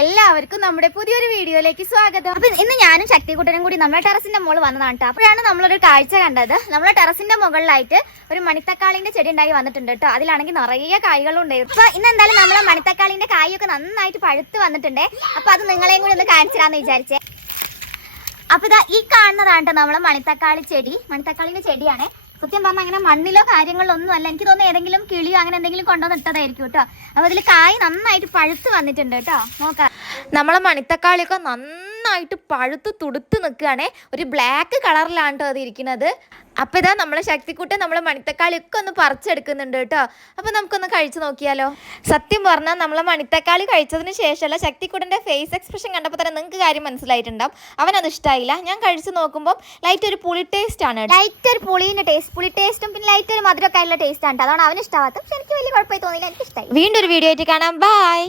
എല്ലാവർക്കും നമ്മുടെ പുതിയൊരു വീഡിയോയിലേക്ക് സ്വാഗതം. അപ്പൊ ഇന്ന് ഞാനും ശക്തികുട്ടനും കൂടി നമ്മുടെ ടെറസിന്റെ മുകളിൽ വന്നതാണ് കേട്ടോ അപ്പോഴാണ് നമ്മളൊരു കാഴ്ച കണ്ടത്. നമ്മുടെ ടെറസിന്റെ മുകളിലായിട്ട് ഒരു മണിത്തക്കാളിന്റെ ചെടി ഉണ്ടായി വന്നിട്ടുണ്ട് കേട്ടോ അതിലാണെങ്കിൽ നിറയെ കായ്കളും ഉണ്ടായിരുന്നു. അപ്പൊ ഇന്ന് എന്തായാലും നമ്മളെ മണിത്തക്കാളിന്റെ കായൊക്കെ നന്നായിട്ട് പഴുത്ത് വന്നിട്ടുണ്ട്. അപ്പൊ അത് നിങ്ങളെയും കൂടി ഒന്ന് കാണിച്ചിടാന്ന് വിചാരിച്ചേ. അപ്പൊ ഇതാ ഈ കാണുന്നതാണ് ട്ടോ നമ്മളെ മണിത്തക്കാളി ചെടി. മണിത്തക്കാളിന്റെ ചെടിയാണ്. സത്യം പറഞ്ഞാൽ അങ്ങനെ മണ്ണിലോ കാര്യങ്ങളിലോ ഒന്നും അല്ല. എനിക്ക് തോന്നുന്നു ഏതെങ്കിലും കിളിയോ അങ്ങനെ എന്തെങ്കിലും കൊണ്ടുവന്ന് ഇട്ടതായിരിക്കും കേട്ടോ. അപ്പൊ അതിൽ കായ് നന്നായിട്ട് പഴുത്ത് വന്നിട്ടുണ്ട് കേട്ടോ. നോക്കാം. നമ്മളെ മണിത്തക്കാളിയൊക്കെ നന്നായിട്ട് പഴുത്ത് തുടുത്ത് നിൽക്കുകയാണേ. ഒരു ബ്ലാക്ക് കളറിലാണ് കേട്ടോ അത് ഇരിക്കുന്നത്. അപ്പോൾ ഇതാ നമ്മളെ ശക്തിക്കൂട്ടെ നമ്മളെ മണിത്തക്കാളിയൊക്കെ ഒന്ന് പറിച്ചെടുക്കുന്നുണ്ട് കേട്ടോ അപ്പോൾ നമുക്കൊന്ന് കഴിച്ചു നോക്കിയാലോ? സത്യം പറഞ്ഞാൽ നമ്മളെ മണിത്തക്കാളി കഴിച്ചതിന് ശേഷമല്ല ശക്തിക്കൂട്ടന്റെ ഫേസ് എക്സ്പ്രഷൻ കണ്ടപ്പോൾ തന്നെ നിങ്ങൾക്ക് കാര്യം മനസ്സിലായിട്ടുണ്ടാവും. അവനത് ഇഷ്ടമായില്ല ഞാൻ കഴിച്ചു നോക്കുമ്പോൾ ലൈറ്റ് ഒരു പുളി ടേസ്റ്റ് ആണ്. ലൈറ്റ് ഒരു പുളീന്റെ ടേസ്റ്റ് പുളി ടേസ്റ്റും പിന്നെ ലൈറ്റ് ഒരു മധുരമൊക്കെ ആയിട്ടുള്ള ടേസ്റ്റ് ആണ്. അതാണ് അവന് പക്ഷെ എനിക്ക് വലിയ കുഴപ്പമായി തോന്നിയില്ല. എനിക്ക് ഇഷ്ടമായി വീണ്ടും ഒരു വീഡിയോ ആയിട്ട് കാണാം. ബൈ